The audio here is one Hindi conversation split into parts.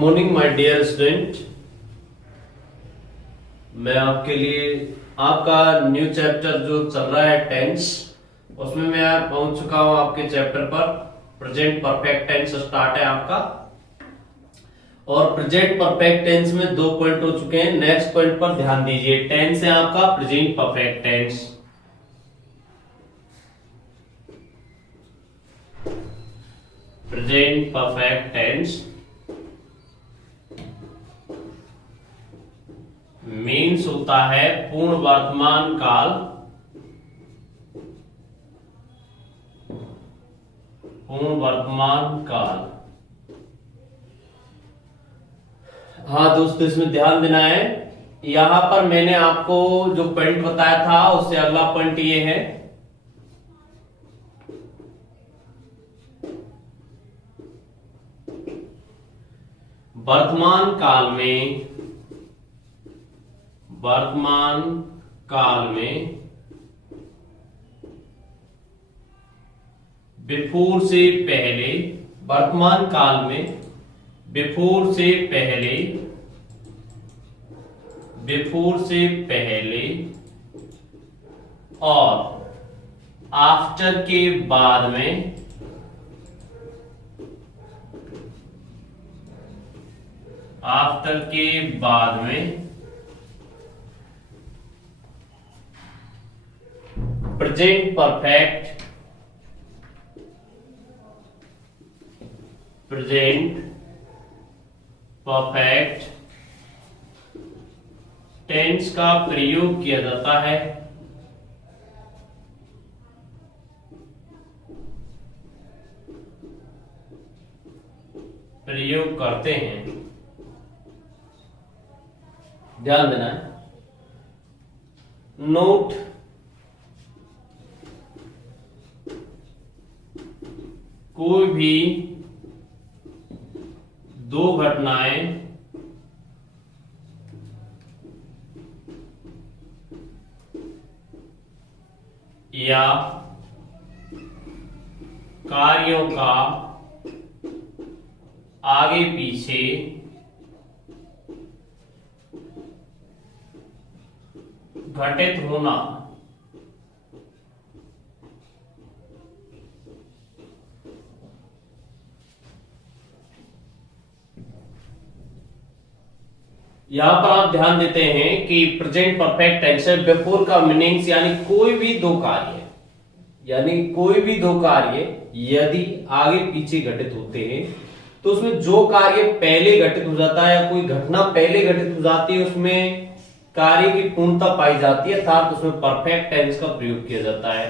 Morning my dear student. मैं आपके लिए आपका न्यू चैप्टर जो चल रहा है टेंस, उसमें मैं पहुंच चुका हूं आपके चैप्टर पर। प्रेजेंट परफेक्ट टेंस स्टार्ट है आपका, और प्रेजेंट परफेक्ट टेंस में 2 पॉइंट हो चुके हैं। नेक्स्ट पॉइंट पर ध्यान दीजिए। टेंस है आपका present perfect tense. Present perfect tense means होता है पूर्ण वर्तमान काल, पूर्ण वर्तमान काल। हाँ दोस्तों, इसमें ध्यान देना है। यहां पर मैंने आपको जो पॉइंट बताया था उससे अगला पॉइंट ये है, वर्तमान काल में, वर्तमान काल में बिफोर से पहले, वर्तमान काल में बिफोर से पहले, बिफोर से पहले और आफ्टर के बाद में, आफ्टर के बाद में present perfect, present perfect tense का प्रयोग किया जाता है। प्रयोग करते हैं, ध्यान देना है। नोट कोई भी दो घटनाएं या कार्यों का आगे पीछे घटित होना यहां पर आप ध्यान देते हैं कि प्रेजेंट परफेक्ट टेंस है। बिफोर का मीनिंग्स यानी कोई भी दो कार्य, यानी कोई भी दो कार्य यदि आगे पीछे घटित होते हैं तो उसमें जो कार्य पहले घटित हो जाता है या कोई घटना पहले घटित हो जाती है उसमें कार्य की पूर्णता पाई जाती है, अर्थात उसमें परफेक्ट टेंस का प्रयोग किया जाता है।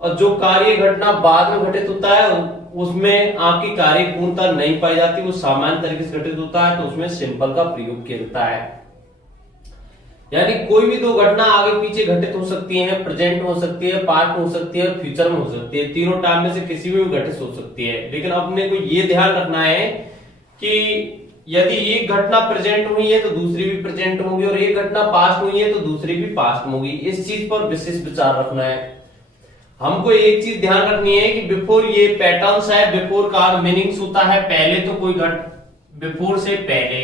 और जो कार्य घटना बाद में घटित होता है उसमें आपकी कार्य पूर्णता नहीं पाई जाती, वो सामान्य तरीके से घटित होता है, तो उसमें सिंपल का प्रयोग किया जाता है। यानी कोई भी दो घटना आगे पीछे घटित हो सकती है, प्रेजेंट में हो सकती है, पास्ट में हो सकती है, फ्यूचर में हो सकती है। तीनों टाइम में से किसी में भी घटित हो सकती है। लेकिन अपने को ये ध्यान रखना है कि यदि एक घटना प्रेजेंट हुई है तो दूसरी भी प्रेजेंट होगी, और एक घटना पास्ट हुई है तो दूसरी भी पास्ट में होगी। इस चीज पर विशेष विचार रखना है। हमको एक चीज ध्यान रखनी है कि बिफोर ये पैटर्न्स है। बिफोर का मीनिंग्स होता है पहले, तो कोई बिफोर से पहले।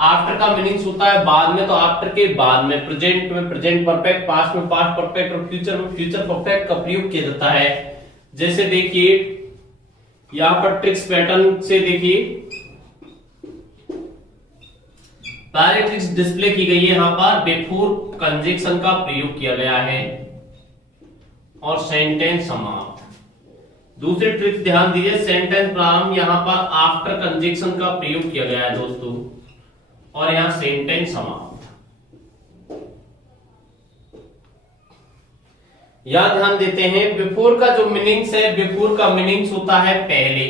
आफ्टर का मीनिंग्स होता है बाद में, तो आफ्टर के बाद में। प्रेजेंट में प्रेजेंट परफेक्ट, पास्ट में पास्ट परफेक्ट, और फ्यूचर में फ्यूचर परफेक्ट का प्रयोग किया जाता है। जैसे देखिए यहां पर ट्रिक्स पैटर्न से देखिए, पहले ट्रिक्स डिस्प्ले की गई है। यहां पर बिफोर कंजंक्शन का प्रयोग किया गया है और सेंटेंस समाप्त। दूसरी ट्रिक ध्यान दीजिए, सेंटेंस प्रारंभ, यहां पर आफ्टर कंजंक्शन का प्रयोग किया गया है दोस्तों, और यहां सेंटेंस समाप्त। यहां ध्यान देते हैं, बिफोर का जो मीनिंग्स है, बिफोर का मीनिंग्स होता है पहले,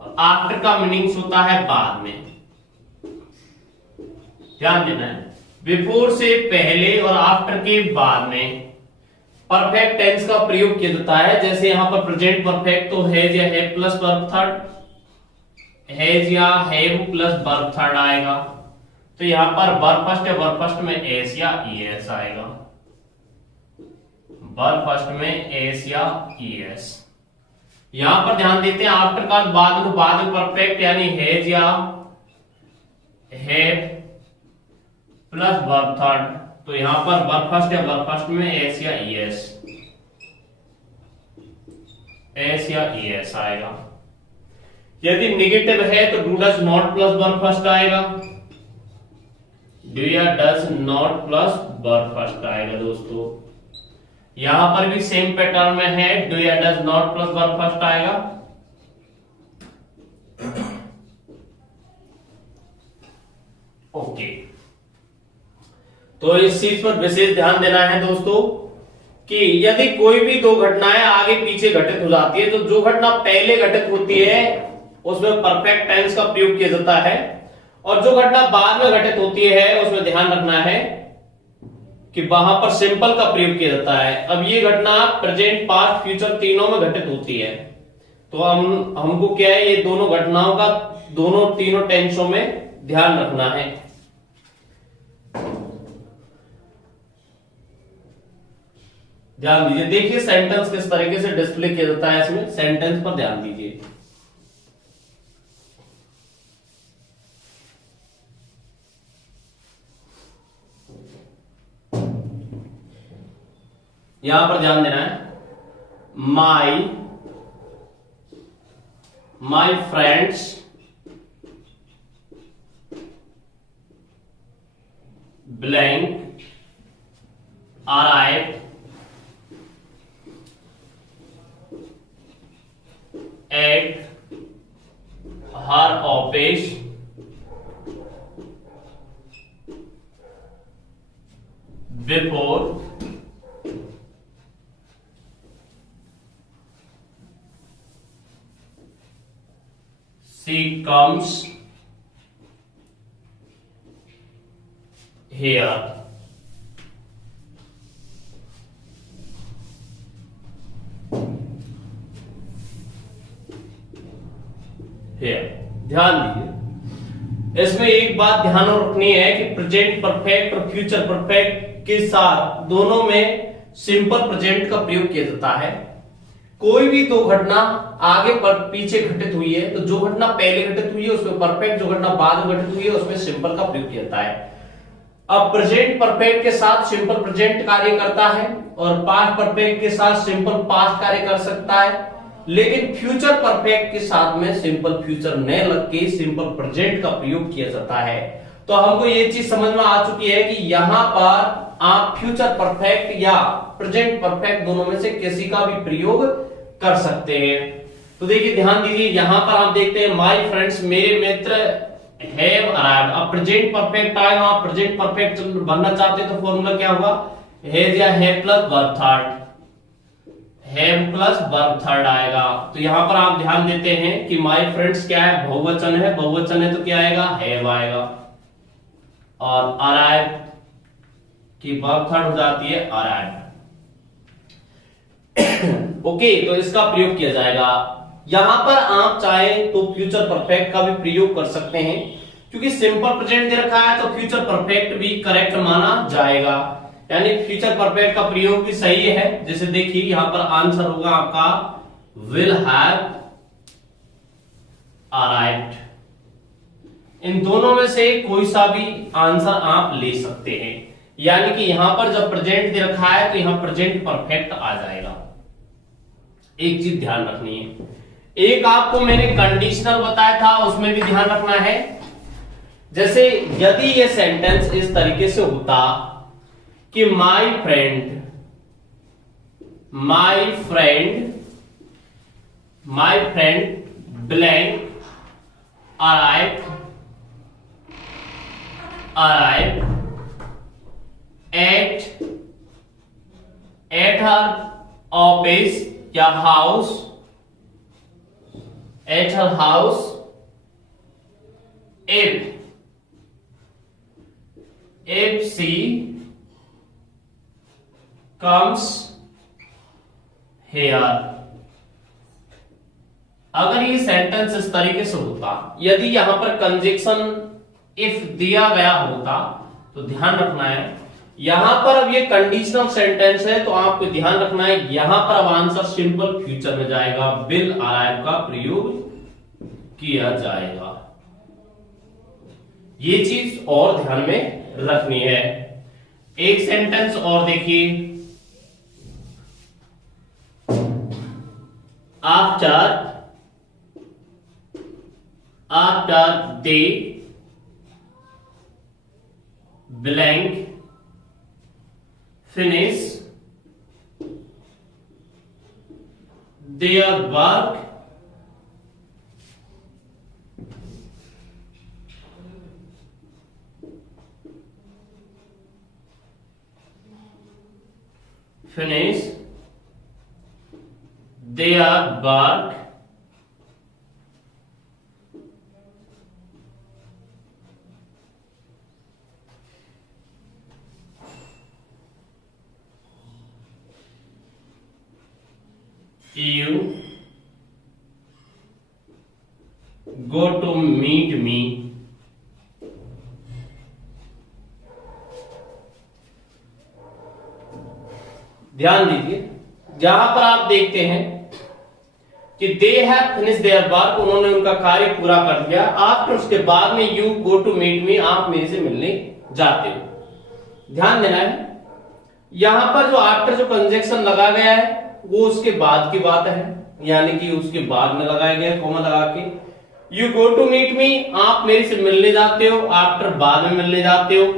और आफ्टर का मीनिंग्स होता है बाद में। ध्यान देना है, बिफोर से पहले और आफ्टर के बाद में परफेक्ट टेंस का प्रयोग किया जाता है। जैसे यहां पर प्रेजेंट परफेक्ट तो हैज या have plus verb third, has या हैव प्लस वर्ब थर्ड आएगा। तो यहां पर वर्ब फर्स्ट है, वर्ब फर्स्ट में एस या ईएस आएगा। वर्ब फर्स्ट में एस या ईएस। यहां पर ध्यान देते हैं आफ्टर का बाद में परफेक्ट यानी हैज या हैव प्लस वर्ब थर्ड, तो यहां पर वर्ब फर्स्ट या वर्ब फर्स्ट में एस या ईएस, एस या ईएस आएगा। यदि नेगेटिव है तो do does not plus verb first आएगा, डू या does not plus verb first आएगा दोस्तों। यहां पर भी सेम पैटर्न में है, डू या does not plus verb first आएगा। ओके, तो इस चीज पर विशेष ध्यान देना है दोस्तों कि यदि कोई भी दो घटनाएं आगे पीछे घटित हो जाती है तो जो घटना पहले घटित होती है उसमें परफेक्ट टेंस का प्रयोग किया जाता है, और जो घटना बाद में घटित होती है उसमें ध्यान रखना है कि वहां पर सिंपल का प्रयोग किया जाता है। अब ये घटना प्रेजेंट पास्ट फ्यूचर तीनों में घटित होती है, तो हमको क्या है ये दोनों घटनाओं का दोनों तीनों टेंसों में ध्यान रखना है। ध्यान दीजिए, देखिए सेंटेंस किस तरीके से डिस्प्ले किया जाता है, इसमें सेंटेंस पर ध्यान दीजिए। यहां पर ध्यान देना है, my friends blank arrived at her office before she comes here। ध्यान दीजिए, इसमें एक बात ध्यान रखनी है कि प्रेजेंट परफेक्ट और फ्यूचर परफेक्ट के साथ दोनों में सिंपल प्रेजेंट का प्रयोग किया जाता है। कोई भी दो घटना आगे पर पीछे घटित हुई है तो जो घटना पहले घटित हुई है उसमें परफेक्ट, जो घटना बाद में घटित हुई है उसमें सिंपल का प्रयोग किया जाता है। अब प्रेजेंट परफेक्ट के साथ सिंपल प्रेजेंट कार्य करता है और पास्ट परफेक्ट के साथ सिंपल पास्ट कार्य कर सकता है, लेकिन फ्यूचर परफेक्ट के साथ में सिंपल फ्यूचर न लग के सिंपल प्रेजेंट का प्रयोग किया जाता है। तो हमको ये चीज समझ में आ चुकी है कि यहां पर आप फ्यूचर परफेक्ट या प्रेजेंट परफेक्ट दोनों में से किसी का भी प्रयोग कर सकते हैं। तो देखिए ध्यान दीजिए, यहां पर आप देखते हैं माय फ्रेंड्स मेरे मित्र हैव अराइव्ड। अब प्रेजेंट परफेक्ट आएगा, आप प्रेजेंट परफेक्ट बनना चाहते हैं तो फॉर्मूला क्या होगा, हैज या have plus verb third, have plus verb third आएगा। तो यहां पर आप ध्यान देते हैं कि माय फ्रेंड्स क्या है, बहुवचन है, बहुवचन है तो क्या आएगा, हैव आएगा, और अराइव की वर्ब थर्ड हो जाती है अराइव। ओके, तो इसका प्रयोग किया जाएगा। यहां पर आप चाहे तो फ्यूचर परफेक्ट का भी प्रयोग कर सकते हैं, क्योंकि सिंपल प्रेजेंट दे रखा है तो फ्यूचर परफेक्ट भी करेक्ट माना जाएगा, यानी फ्यूचर परफेक्ट का प्रयोग भी सही है। जैसे देखिए यहां पर आंसर होगा आपका विल हैव अराइव्ड। इन दोनों में से कोई सा भी आंसर आप ले सकते हैं, यानी कि यहां पर जब प्रेजेंट दे रखा है तो यहां प्रेजेंट परफेक्ट आ जाएगा। एक चीज ध्यान रखनी है, एक आपको मैंने कंडीशनल बताया था उसमें भी ध्यान रखना है। जैसे यदि ये सेंटेंस इस तरीके से होता कि my friend blank arrived at her office या house, at her house if she comes here। अगर ये सेंटेंस इस तरीके से होता, यदि यहां पर कंजक्शन इफ दिया गया होता तो ध्यान रखना है यहां पर अब ये कंडीशनल सेंटेंस है, तो आपको ध्यान रखना है यहां पर अब आंसर सिंपल फ्यूचर में जाएगा, विल अराइव का प्रयोग किया जाएगा। ये चीज और ध्यान में रखनी है। एक सेंटेंस और देखिए, after they blank finish their work finish their work you go to meet me ध्यान दीजिए, जहां पर आप देखते हैं कि दे हैव फिनिश देयर वर्क, उन्होंने उनका कार्य पूरा कर दिया। आफ्टर, उसके बाद में you go to meet me, आप मेरे से मिलने जाते हो। ध्यान देना है यहां पर जो आफ्टर जो कंजक्शन लगा गया है वो उसके बाद की बात है, यानी कि उसके बाद में लगाया गया कॉमा लगा के। You go to meet me, आप मेरे से मिलने जाते हो, आफ्टर बाद में मिलने जाते हो।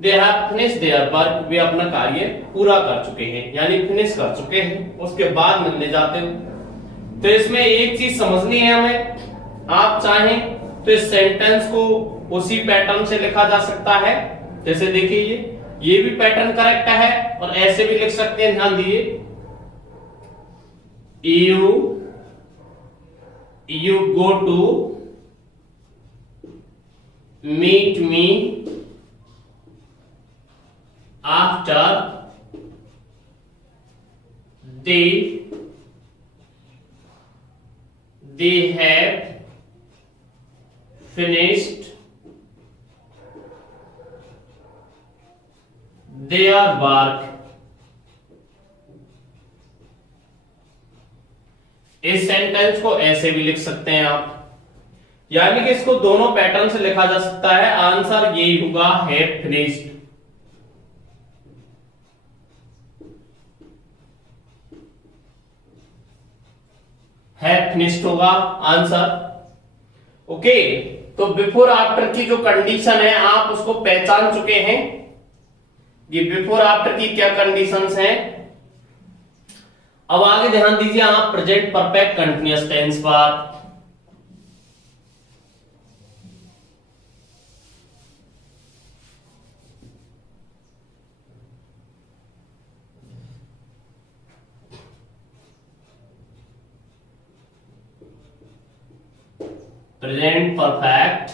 They have finish their work, वे अपना कार्य पूरा कर चुके हैं, यानी फिनिश कर चुके हैं, उसके बाद मिलने जाते हो। तो इसमें एक चीज समझनी है हमें, आप चाहें तो इस सेंटेंस को उसी पैटर्न से लिखा जा सकता है, जैसे देखिए ये भी पैटर्न करेक्ट है, और ऐसे भी लिख सकते हैं। ध्यान दीजिए, you go to meet me after they have finished their work। इस सेंटेंस को ऐसे भी लिख सकते हैं आप, यानी कि इसको दोनों पैटर्न से लिखा जा सकता है। आंसर यही होगा, हैव फिनिश्ड। हैव फिनिश्ड होगा आंसर। ओके, तो बिफोर आफ्टर की जो कंडीशन है आप उसको पहचान चुके हैं। ये बिफोर आफ्टर की क्या कंडीशंस हैं। अब आगे ध्यान दीजिए आप प्रेजेंट परफेक्ट कंटिन्यूअस टेंस पर। Present perfect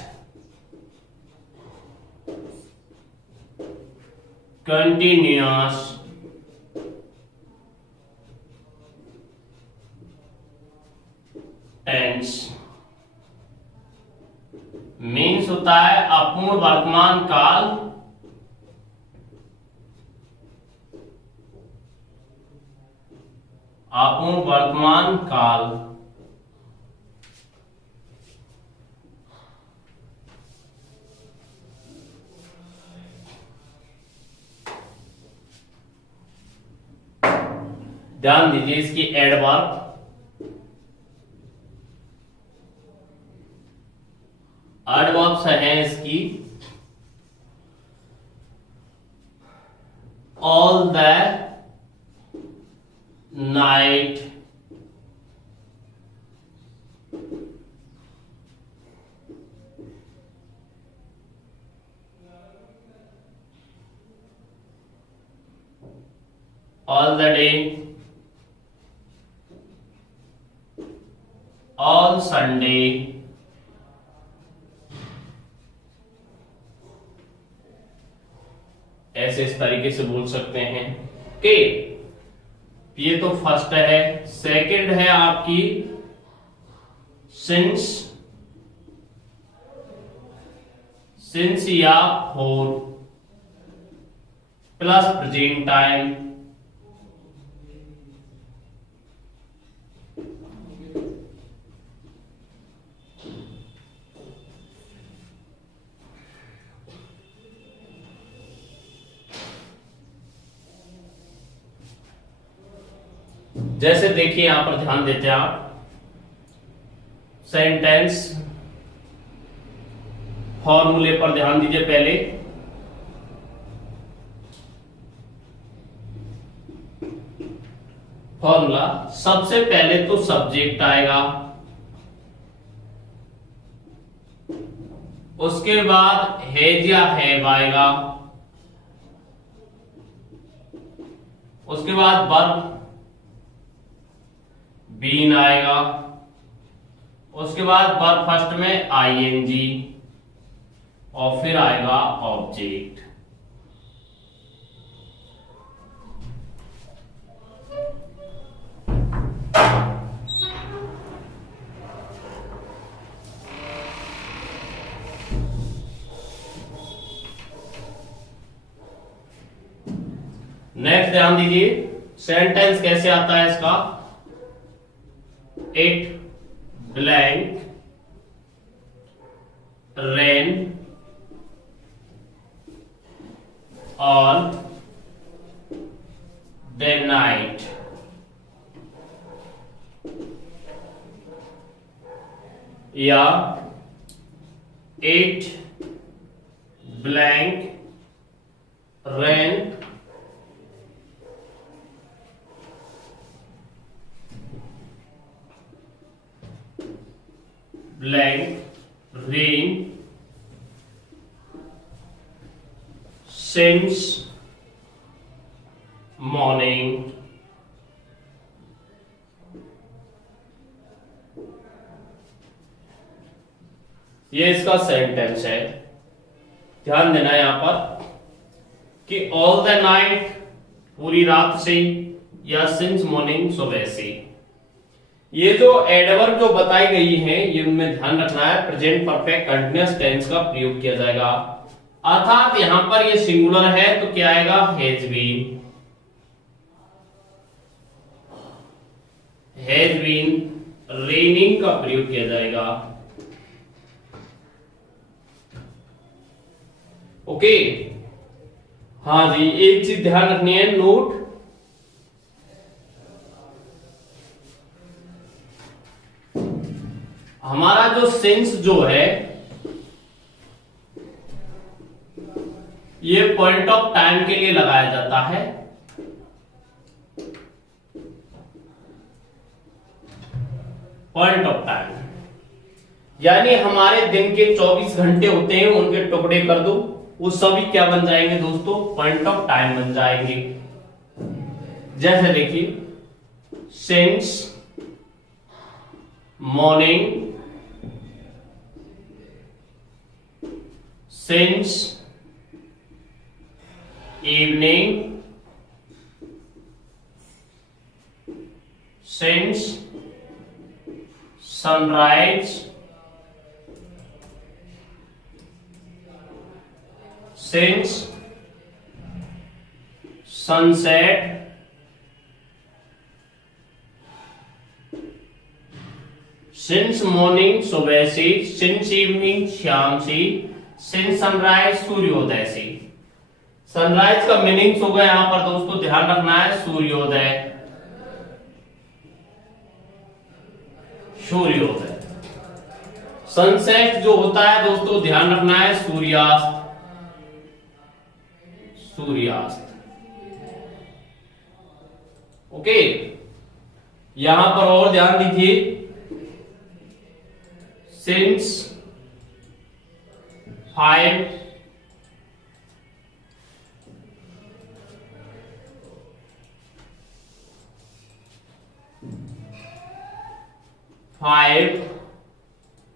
continuous tense means होता है अपूर्ण वर्तमान काल अपूर्ण वर्तमान काल ध्यान दीजिए इसकी एडवर्ब एडवर्ब्स हैं इसकी all the night, all the day, all Sunday, ऐसे इस तरीके से बोल सकते हैं। ओके, ये तो फर्स्ट है। सेकंड है आपकी सिंस या फोर। प्लस प्रेजेंट टाइम जैसे देखिए यहां पर ध्यान देते हैं आप, सेंटेंस फॉर्मूले पर ध्यान दीजिए पहले। फॉर्मूला, सबसे पहले तो सब्जेक्ट आएगा, उसके बाद हैज या हैव आएगा, उसके बाद वर्ब बीन आएगा, उसके बाद वर्ब फर्स्ट में आईएनजी और फिर आएगा ऑब्जेक्ट। नेक्स्ट ध्यान दीजिए, सेंटेंस कैसे आता है इसका। It blank rain on the night, या it blank rain blank rain since morning, ये इसका सेंटेंस है। ध्यान देना यहां पर कि ऑल द नाइट पूरी रात से, या सिंस मॉर्निंग सुबह से। ये जो एडवर्ब जो बताई गई है ये उनमें ध्यान रखना है, प्रेजेंट परफेक्ट कंटीन्यूअस टेंस का प्रयोग किया जाएगा। अर्थात यहां पर ये सिंगुलर है तो क्या आएगा, has been, has been raining का प्रयोग किया जाएगा। ओके, हाँ जी, एक चीज ध्यान रखनी है, नोट, हमारा जो सिंस जो है ये पॉइंट ऑफ टाइम के लिए लगाया जाता है। पॉइंट ऑफ टाइम यानी हमारे दिन के 24 घंटे होते हैं, उनके टुकड़े कर दो, वो सभी क्या बन जाएंगे दोस्तों, पॉइंट ऑफ टाइम बन जाएंगे। जैसे देखिए, since morning, since evening, since sunrise, since sunset, since morning सुबह से, since evening शाम से, सिंस सनराइज सूर्योदय से। सनराइज का मीनिंग्स होगा यहां पर दोस्तों, ध्यान रखना है, सूर्योदय, सूर्योदय। सनसेट जो होता है दोस्तों, ध्यान रखना है, सूर्यास्त, सूर्यास्त। ओके, यहां पर और ध्यान दीजिए, सिंस 5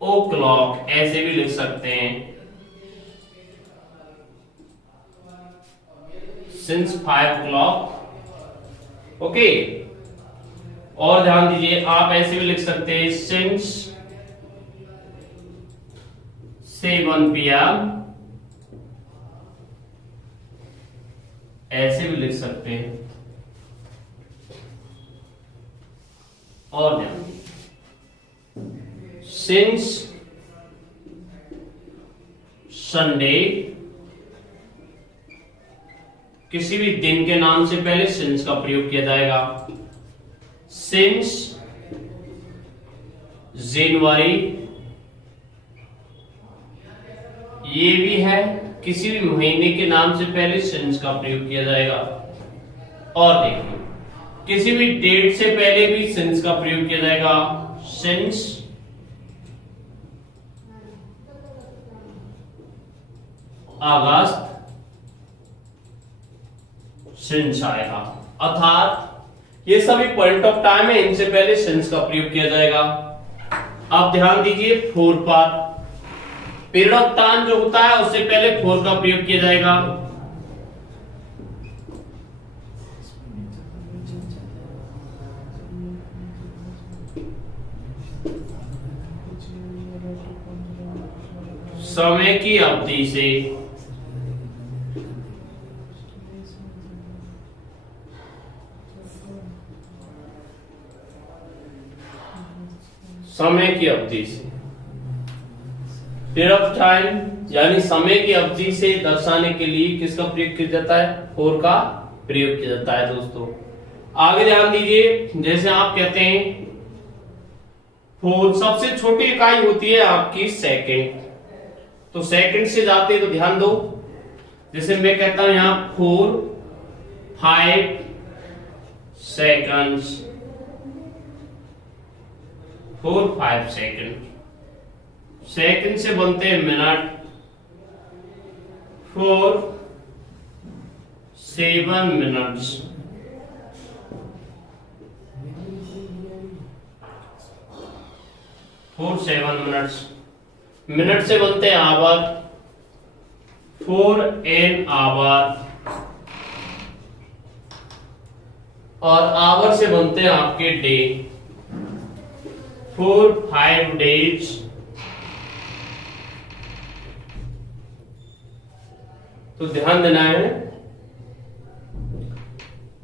o'clock ऐसे भी लिख सकते हैं, सिंस 5 o'clock। ओके, और ध्यान दीजिए, आप ऐसे भी लिख सकते हैं, सिंस 7 PM ऐसे भी लिख सकते हैं। और ध्यान दीजिए, सिंस संडे, किसी भी दिन के नाम से पहले सिंस का प्रयोग किया जाएगा। सिंस जनवरी, ये भी है, किसी भी महीने के नाम से पहले सिंस का प्रयोग किया जाएगा। और देखिए, किसी भी डेट से पहले भी सिंस का प्रयोग किया जाएगा। सिंस अगस्त, सिंस आएगा। अर्थात ये सभी पॉइंट ऑफ टाइम है, इनसे पहले सिंस का प्रयोग किया जाएगा। अब ध्यान दीजिए, फोर पर पीरियड ऑफ टाइम जो होता है उससे पहले फोर का प्रयोग किया जाएगा। समय की अवधि से पीरियड ऑफ टाइम यानी समय की अवधि से दर्शाने के लिए किसका प्रयोग किया जाता है? फोर का प्रयोग किया जाता है। दोस्तों आगे ध्यान दीजिए, जैसे आप कहते हैं फोर, सबसे छोटी इकाई होती है आपकी सेकंड, तो सेकंड से जाते तो ध्यान दो, जैसे मैं कहता हूं यहां 4-5 सेकंड्स, 4-5 सेकंड। सेकंड से बनते हैं मिनट, 4-7 मिनट्स। मिनट से बनते हैं आवर, 4 an आवर। और आवर से बनते हैं आपके डे, 4-5 डेज। तो ध्यान देना है,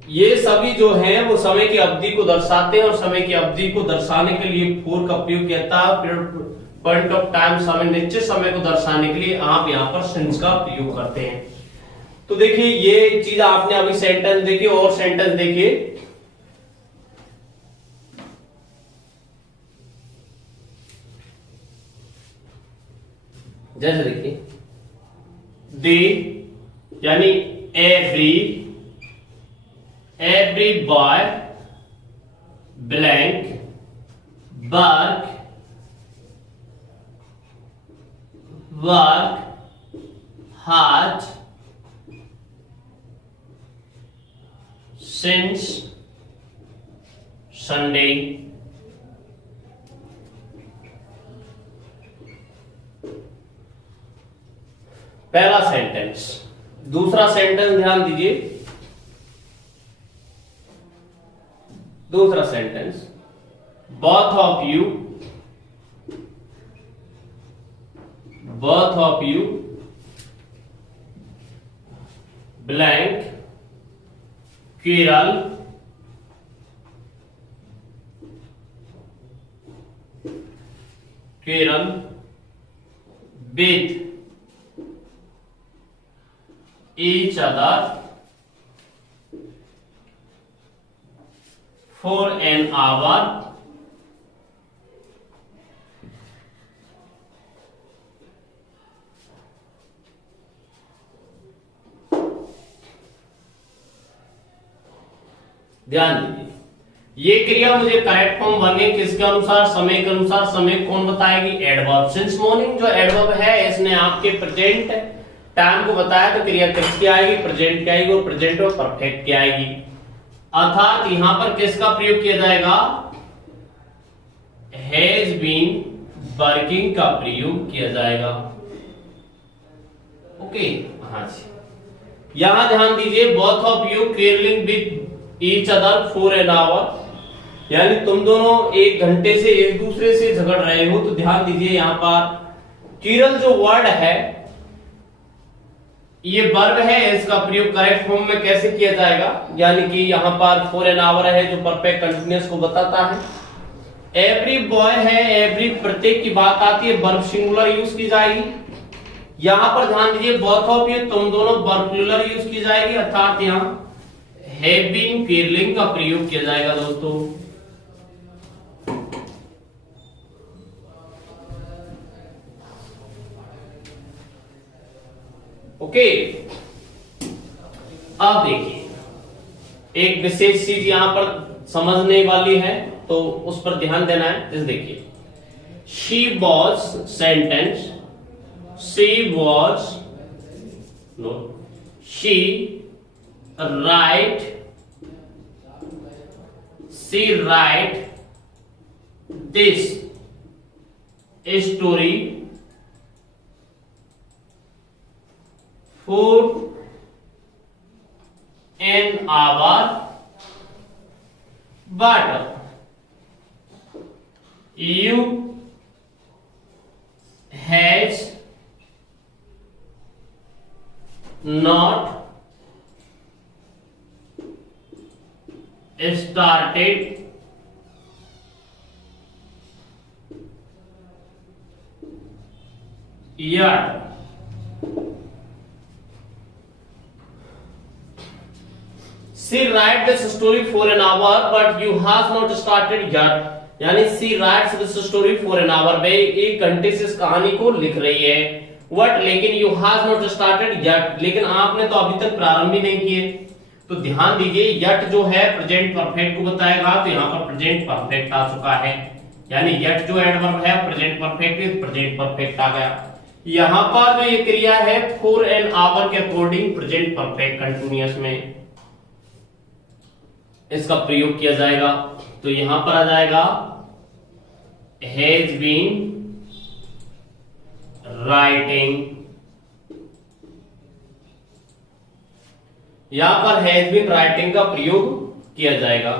ये सभी जो हैं वो समय की अवधि को दर्शाते हैं, और समय की अवधि को दर्शाने के लिए फोर का प्रयोग किया जाता है। पॉइंट ऑफ टाइम, समय, निश्चित समय को दर्शाने के लिए आप यहां पर सिंस का प्रयोग करते हैं। तो देखिए ये चीज आपने अभी सेंटेंस देखी, और सेंटेंस देखिए, जैसे देखिए डे यानी every boy blank work hard since Sunday. पहला सेंटेंस। दूसरा सेंटेंस ध्यान दीजिए, दूसरा sentence, both of you blank Kerala with each other for an hour ध्यान दीजिए, ये क्रिया मुझे करेक्ट फॉर्म बने किसके अनुसार? समय के अनुसार। समय कौन बताएगी? एडवर्ब। सिंस मॉर्निंग जो एडवर्ब है इसने आपके प्रेजेंट टाइम को बताया, तो क्रिया किसकी आएगी? प्रेजेंट की आएगी, और प्रेजेंट और परफेक्ट की आएगी। अर्थात यहां पर किसका प्रयोग किया जाएगा? हैज बीन वर्किंग का प्रयोग किया जाएगा। ओके, यहां ध्यान दीजिए, both of you clearing with each other for an hour, यानी तुम दोनों एक घंटे से एक दूसरे से झगड़ रहे हो। तो ध्यान दीजिए यहां पर किरल जो वर्ड है ये वर्ब है, इसका प्रयोग करेक्ट फॉर्म में कैसे किया जाएगा, यानी कि यहां पर फॉर एन आवर है जो परफेक्ट कंटिन्यूअस को बताता है। एवरी बॉय है, एवरी प्रत्येक की बात आती है, वर्ब सिंगुलर यूज की जाएगी। यहां पर ध्यान दीजिए बोथ ऑफ यू तुम दोनों वर्ब प्लूरल यूज की जाएगी, अर्थात यहां हैव बीन फीलिंग का प्रयोग किया जाएगा दोस्तों। ओके, अब देखिए एक विशेष चीज यहां पर समझने वाली है, तो उस पर ध्यान देना है। जैसे देखिए she was sentence, she was no, she write, she write this story for an hour, but you has not started yet. She writes this story for an hour, but you has not started yet. यानी she writes this story for an hour, वे 1 घंटे से इस कहानी को लिख रही है। What, लेकिन you has not started yet, लेकिन आपने तो अभी तक प्रारंभ ही नहीं किए। तो ध्यान दीजिए yet जो है प्रेजेंट परफेक्ट को बताएगा, तो यहाँ पर प्रेजेंट परफेक्ट आ चुका है, यानी yet जो एडवर्ब है प्रेजेंट परफेक्ट, प्रेजेंट परफेक्ट आ गया। यहाँ पर जो ये क्रिया है for an hour के अकॉर्डिंग प्रेजेंट परफेक्ट कंटिन्यूअस में इसका प्रयोग किया जाएगा। तो यहां पर आ जाएगा हैज बीन राइटिंग, यहां पर हैज बीन राइटिंग का प्रयोग किया जाएगा।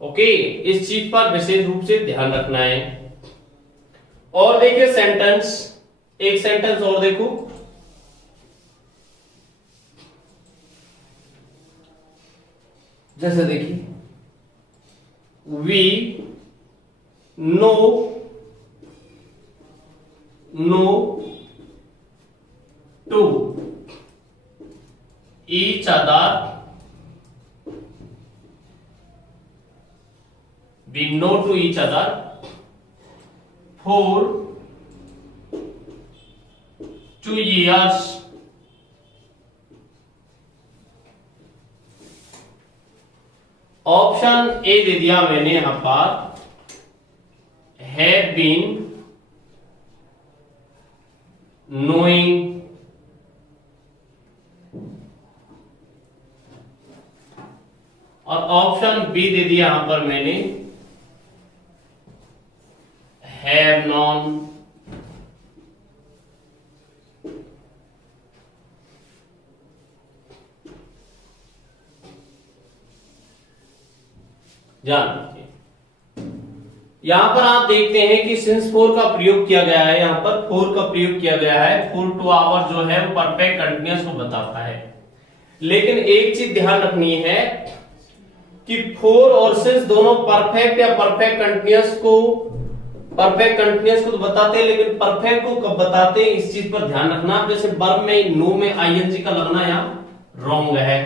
ओके, इस चीज पर विशेष रूप से ध्यान रखना है। और देखिए सेंटेंस, एक सेंटेंस और देखो, जैसे देखिए we know to each other, we know to each other for 2 years, option A दे दिया मैंने यहां पर हैव बीन नोइंग, और ऑप्शन बी दे दिया यहां पर मैंने हैव नॉन। ध्यान रखिए, यहां पर आप देखते हैं कि सिंस फोर का प्रयोग किया गया है, यहां पर फोर का प्रयोग किया गया है। 4 to hour जो है वो परफेक्ट कंटिन्यूअस को बताता है, लेकिन एक चीज ध्यान रखनी है कि फोर और सिंस दोनों परफेक्ट या परफेक्ट कंटिन्यूअस को तो बताते हैं, लेकिन परफेक्ट को कब बताते हैं इस चीज पर ध्यान रखना। जैसे वर्ब में नो में आईएनजी का लगना यहां रॉन्ग है,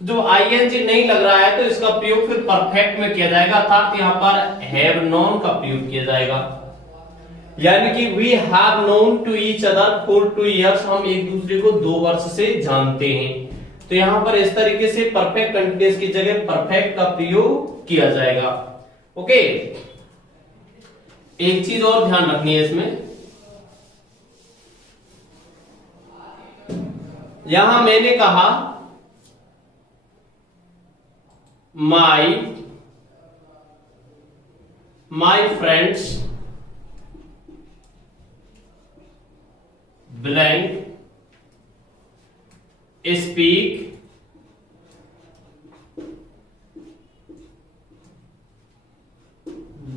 जो आईएनजी नहीं लग रहा है तो इसका प्रयोग फिर परफेक्ट में किया जाएगा, अर्थात यहां पर हैव नोन का प्रयोग किया जाएगा। यानी कि we have known to each other for 2 years, हम एक दूसरे को 2 वर्ष से जानते हैं। तो यहां पर इस तरीके से परफेक्ट कंटिन्यूअस की जगह परफेक्ट का प्रयोग किया जाएगा। ओके, एक चीज और ध्यान रखनी है इसमें, यहां मैंने कहा my friends blank speak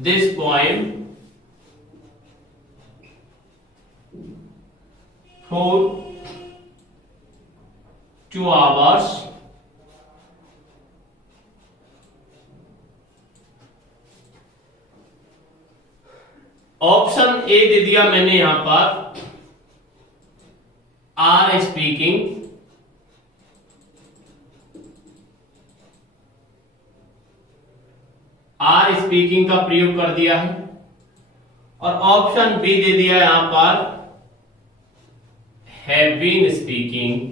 this poem for 2 hours। Option A दे दिया मैंने यहां पर आर स्पीकिंग, आर स्पीकिंग का प्रयोग कर दिया है। और ऑप्शन बी दे दिया यहां पर हैव बीन स्पीकिंग।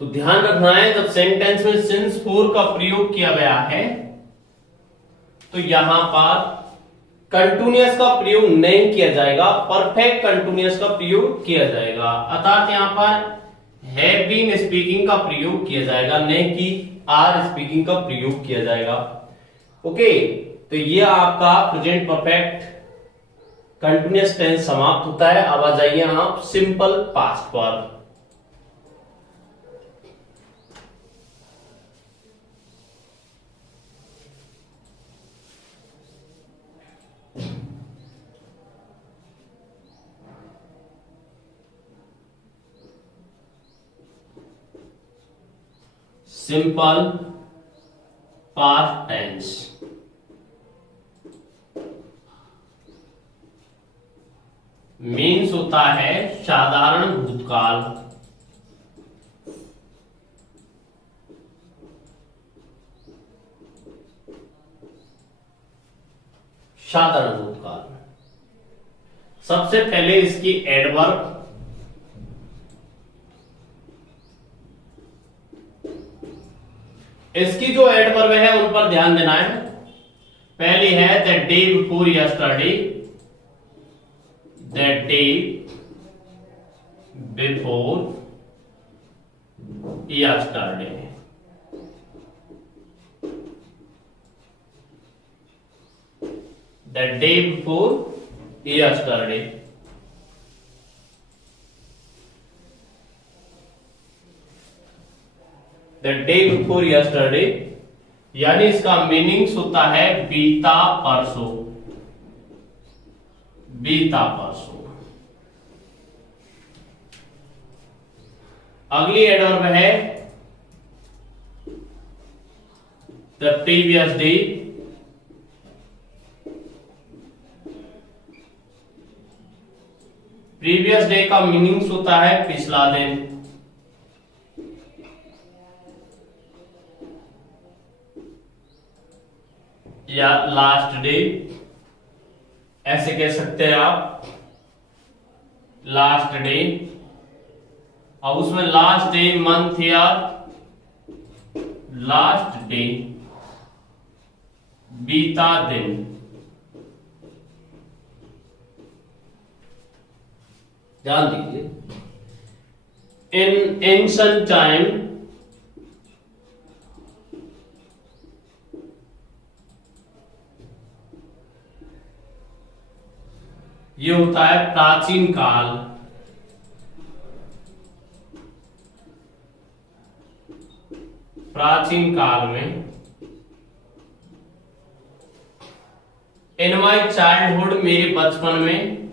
तो ध्यान रखना है जब सेंटेंस में सिंस फोर का प्रयोग किया गया है तो यहां पर कंटिन्यूअस का प्रयोग नहीं किया जाएगा, परफेक्ट कंटिन्यूअस का प्रयोग किया जाएगा। अर्थात यहां पर हैव बीन स्पीकिंग का प्रयोग किया जाएगा, नहीं कि आर स्पीकिंग का प्रयोग किया जाएगा। ओके, तो ये आपका प्रेजेंट परफेक्ट कंटिन्यूअस टेंस समाप्त होता है। अब आ जाइए आप सिंपल पास्ट पर। सिंपल पास्ट टेंस मीन्स होता है साधारण भूतकाल। साधारण भूतकाल। सबसे पहले इसकी एडवर्ब, इसकी जो एडवर्ब है उन पर ध्यान देना है। पहली है that day before yesterday, that day before yesterday. That day before yesterday. The day before yesterday यानी इसका मीनिंग्स होता है बीता परसों, बीता परसों। अगली एडवर्ब है the previous day, previous day का मीनिंग्स होता है पिछला दिन। या लास्ट डे ऐसे कह सकते हैं आप, लास्ट डे। और उसमें लास्ट डे मंथ या लास्ट डे बीता दिन। ध्यान दीजिए, इन एंशिएंट टाइम ये होता है प्राचीन काल। प्राचीन काल में इन माई चाइल्डहुड, मेरे बचपन में।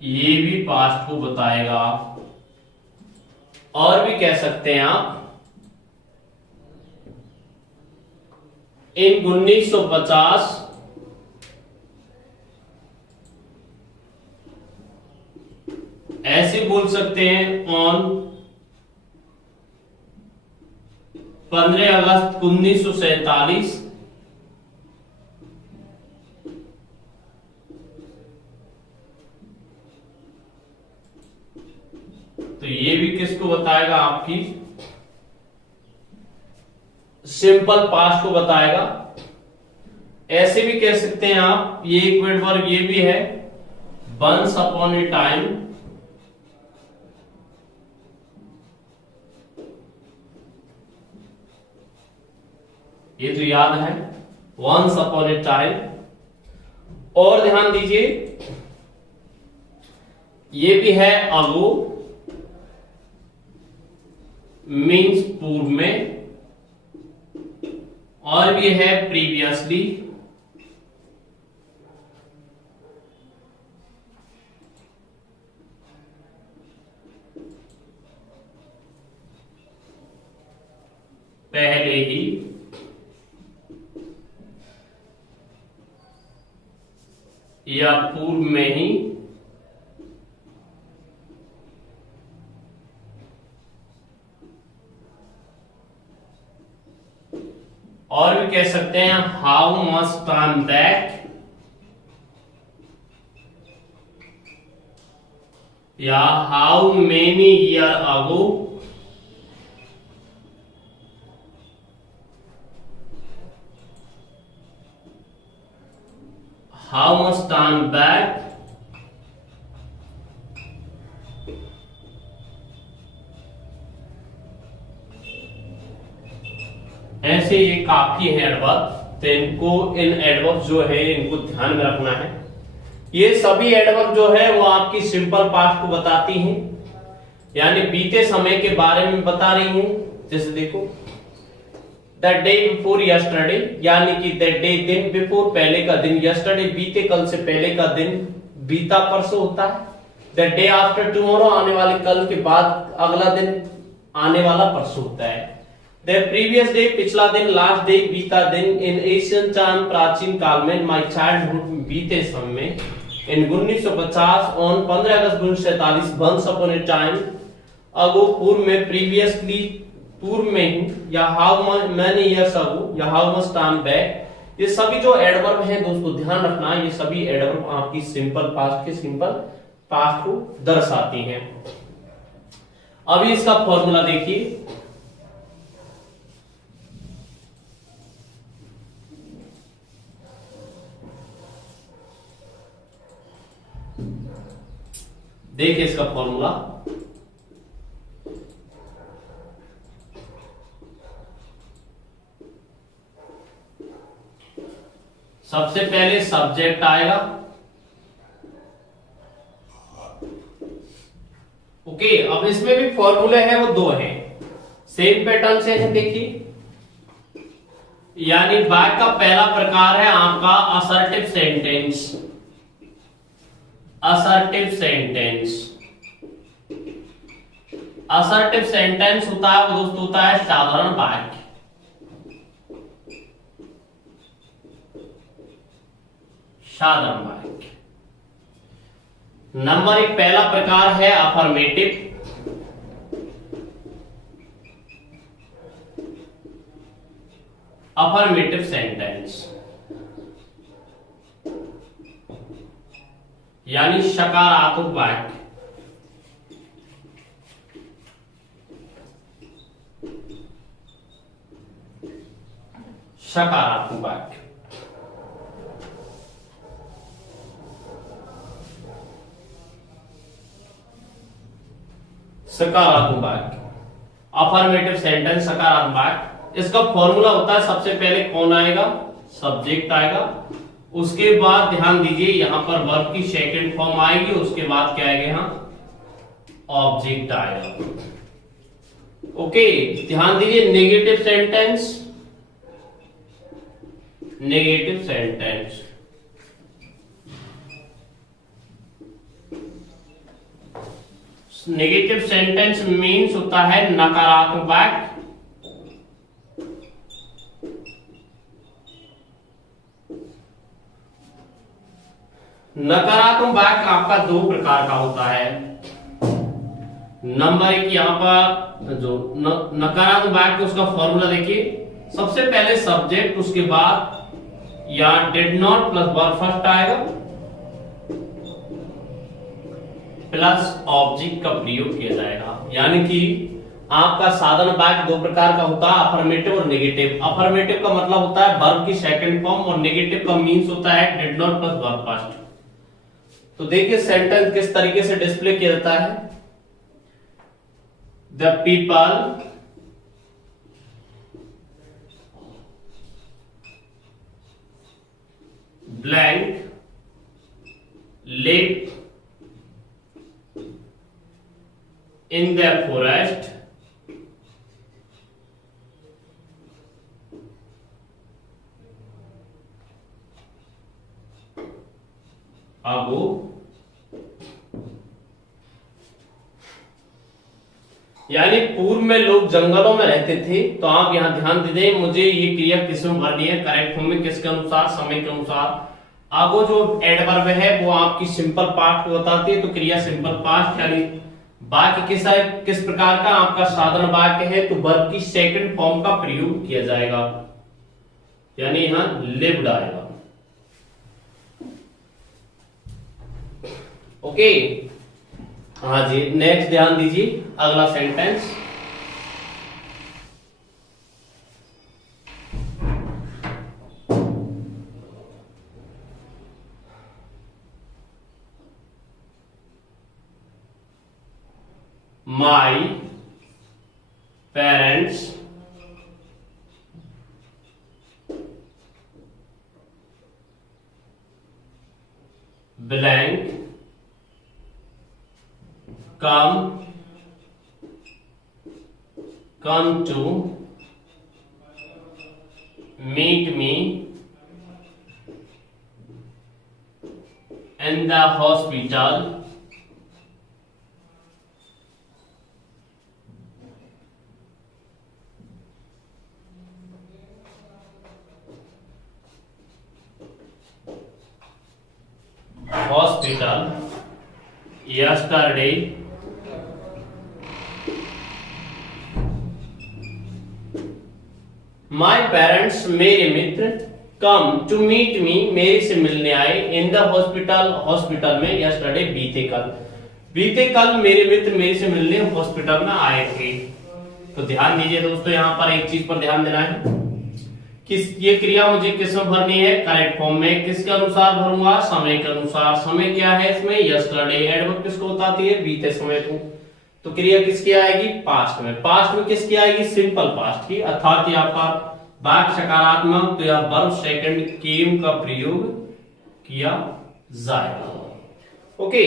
ये भी पास्ट को बताएगा। और भी कह सकते हैं आप इन 1950, ऐसे बोल सकते हैं ऑन 15 अगस्त 1947। तो ये भी किसको बताएगा, आपकी सिंपल पास्ट को बताएगा। ऐसे भी कह सकते हैं आप, ये एक वर्ड ये भी है वंस अपॉन ए टाइम। ये तो याद है, वंस अपॉन ए टाइम। और ध्यान दीजिए, ये भी है अगो, मीन्स पूर्व में। और भी है प्रीवियसली, पहले ही, या पूर्व में ही, और भी कह सकते हैं हाउ मच टाइम बैक, या how many year ago, how much time back, ऐसे ये काफी है एडवर्ब। तो इनको, इन एडवर्ब जो है इनको ध्यान में रखना है। ये सभी एडवर्ब जो है वो आपकी सिंपल पास्ट को बताती हैं, यानी बीते समय के बारे में बता रही हैं। जैसे देखो द डे बिफोर यस्टरडे, यानी कि द डे दिन बिफोर पहले का दिन, यस्टरडे बीते कल से पहले का दिन, बीता परसों होता है। द डे आफ्टर टुमारो, आने वाले कल के बाद अगला दिन आने वाला परसों होता है। द प्रीवियस डे पिछला दिन, लास्ट डे बीता दिन, इन एशियन टाइम प्राचीन काल में, माई चाइल्डहुड बीते समय में, in 1950 on 15 August 1947, once upon a time ago पूर्व में, प्रीवियसली पूर्व में ही, या हाउ मैनी ईयर्स अगो, या हाउ मच टाइम बैक। ये सभी जो एडवर्ब हैं दोस्तों ध्यान रखना, ये सभी एडवर्ब आपकी सिंपल पास्ट के सिंपल पास्ट को दर्शाती हैं। अभी इसका फॉर्मूला देखिए, देखिए इसका फॉर्मूला, सबसे पहले सब्जेक्ट आएगा, ओके। अब इसमें भी फॉर्मूले हैं वो दो हैं, सेम पैटर्न से है, देखिए। यानी बैक का पहला प्रकार है आपका assertive sentence, assertive sentence. Assertive sentence होता है वो दोस्त होता है साधारण वाक्य, साधारण वाक्य। नंबर एक पहला प्रकार है अफर्मेटिव, अफर्मेटिव सेंटेंस, यानी सकारात्मक वाक्य। सकारात्मक वाक्य, सकारात्मक वाक्य, अफर्मेटिव सेंटेंस, सकारात्मक वाक्य। इसका फॉर्मूला होता है, सबसे पहले कौन आएगा, सब्जेक्ट आएगा, उसके बाद ध्यान दीजिए यहां पर वर्ब की सेकंड फॉर्म आएगी, उसके बाद क्या आएगा, यहां ऑब्जेक्ट आएगा, ओके। ध्यान दीजिए negative sentence, negative sentence, negative sentence means होता है नकारात्मक वाक्य। नकारात्मक वाक्य आपका दो प्रकार का होता है। नंबर एक, यहां पर जो नकारात्मक वाक्य उसका फॉर्मूला देखिए, सबसे पहले सब्जेक्ट, उसके बाद या did not plus verb first आएगा, प्लस ऑब्जेक्ट का प्रयोग किया जाएगा। यानी कि आपका साधारण वाक्य दो प्रकार का होता है, अफर्मेटिव और नेगेटिव। अफर्मेटिव का मतलब होता है वर्ब की सेकंड फॉर्म, और नेगेटिव का मीन्स होता है did not plus verb first. तो देखिए सेंटेंस किस तरीके से डिस्प्ले किया जाता है। The people blank live in the forest आगो यानी पूर्व में लोग जंगलों में रहते थे, तो आप यहां ध्यान दे दें, मुझे ये क्रिया किसमें भरनी है, करेक्ट फॉर्म में, किसके अनुसार, समय के अनुसार। आगो जो एडवर्ब है वो आपकी सिंपल पास्ट को बताती है, तो क्रिया सिंपल पास्ट, यानी वाक्य किस प्रकार का आपका साधारण वाक्य है, तो वर्ब की सेकंड फॉर्म का प्रयोग किया जाएगा, यानी यहां लिव्ड आएगा। ओके, हाँ जी, नेक्स्ट ध्यान दीजिए, अगला sentence. My parents blank come to meet me in the hospital yesterday My parents मेरे मित्र come to meet me मेरे से मिलने आए in the hospital में yesterday बीते कल मेरे मित्र मेरे से मिलने हॉस्पिटल में आए थे। तो ध्यान दीजिए दोस्तों, यहाँ पर एक चीज पर ध्यान देना है, किस ये क्रिया मुझे किसमें भरनी है, करेक्ट फॉर्म में। किसके अनुसार भरूंगा, समय के अनुसार। समय क्या है इसमें, यस्टरडे। एडवर्ब किसको बताती है, बीते समय को। तो क्रिया किसकी आएगी, पास्ट में। पास्ट में किसकी आएगी, सिंपल पास्ट की, अर्थात यहाँ पर वाक्य सकारात्मक, तो यह वर्ब सेकंड केम का प्रयोग किया जाएगा। ओके,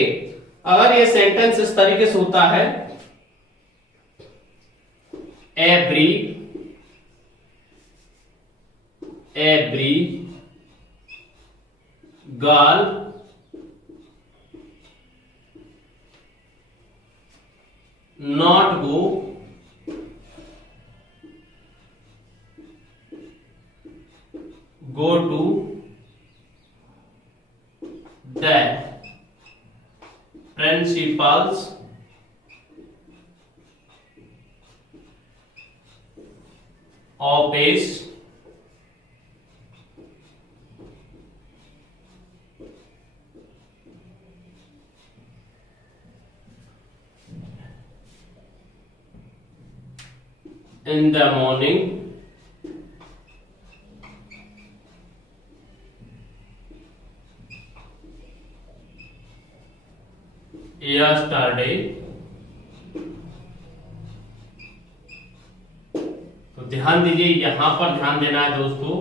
अगर ये सेंटेंस इस तरीके से होता है, every girl not go to the principal's office in the morning yesterday। तो ध्यान दीजिए, यहां पर ध्यान देना है दोस्तों,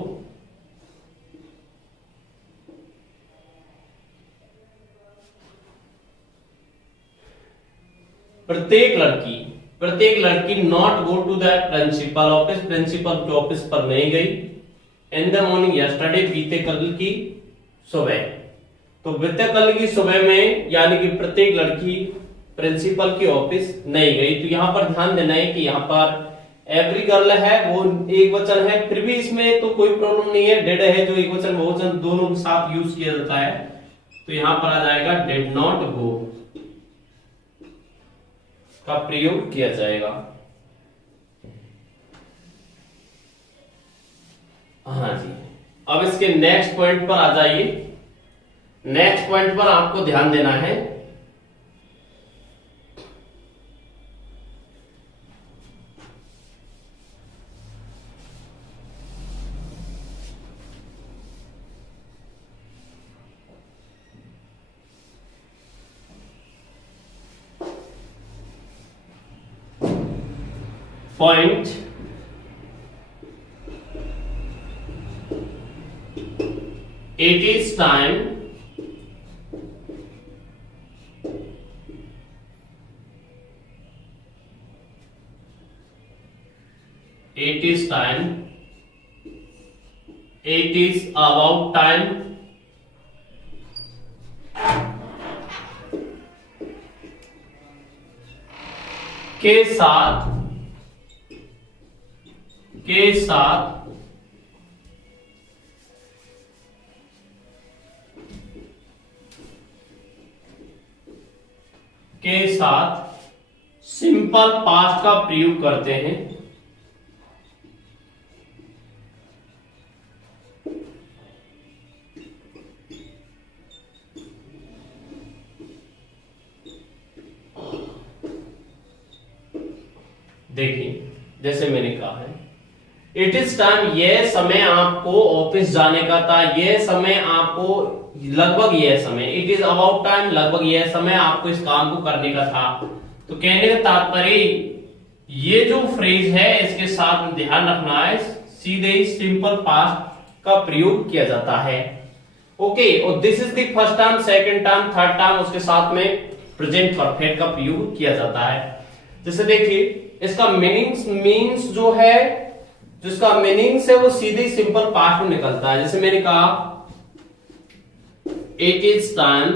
प्रत्येक लड़की not go to the principal office, principal के ऑफिस पर नहीं गई। इन द मॉर्निंग यस्टरडे, बीते कल की सुबह। तो बीते कल की सुबह में यानी कि प्रत्येक लड़की प्रिंसिपल के ऑफिस नहीं गई। तो यहां पर ध्यान देना है कि यहां पर एवरी गर्ल है वो एक वचन है, फिर भी इसमें तो कोई प्रॉब्लम नहीं है। डिड है जो एक वचन बहुवचन दोनों के साथ यूज किया जाता है, तो यहां पर आ जाएगा डिड नॉट गो का प्रयोग किया जाएगा। हाँ जी, अब इसके नेक्स्ट पॉइंट पर आ जाइए। नेक्स्ट पॉइंट पर आपको ध्यान देना है, point it is time it is time, it is about time के साथ सिंपल पास्ट का प्रयोग करते हैं। देखिए जैसे मैंने कहा है, इट इज टाइम, यह समय आपको ऑफिस जाने का था, यह समय आपको लगभग यह समय, इट इज अबाउट टाइम, लगभग यह समय आपको इस काम को करने का था। तो कहने का तात्पर्य ये जो फ्रेज है इसके साथ ध्यान रखना है, सीधे सिंपल पास्ट का प्रयोग किया जाता है। ओके, और this is the first time, second time, third time, उसके साथ में प्रेजेंट परफेक्ट का प्रयोग किया जाता है। जैसे देखिए इसका मीनिंग्स जो है, जिसका मीनिंग्स है वो सीधे सिंपल पास्ट में निकलता है। जैसे मैंने कहा it is time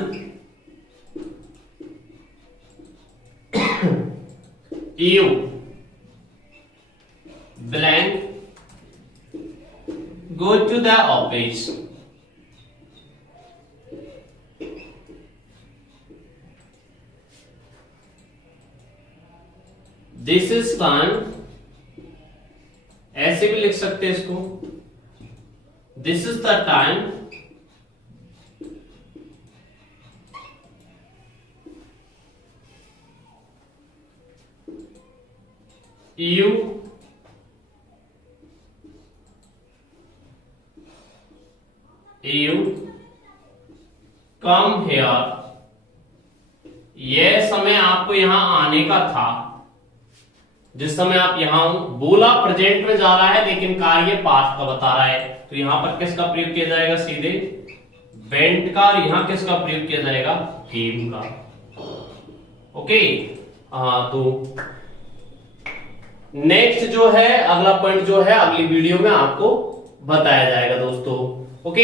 you blank go to the office. This is time, ऐसे भी लिख सकते हैं इसको, this is the time you come here, यह समय आपको यहां आने का था। जिस समय आप यहां बोला प्रेजेंट में जा रहा है लेकिन कार्य पास्ट का बता रहा है, तो यहां पर किसका प्रयोग किया जाएगा, सीधे वेंट का, और यहां किसका प्रयोग किया जाएगा, केम का। ओके, हाँ, तो नेक्स्ट जो है, अगला पॉइंट जो है अगली वीडियो में आपको बताया जाएगा दोस्तों। ओके,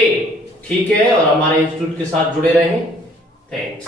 ठीक है, और हमारे इंस्टीट्यूट के साथ जुड़े रहें। थैंक्स।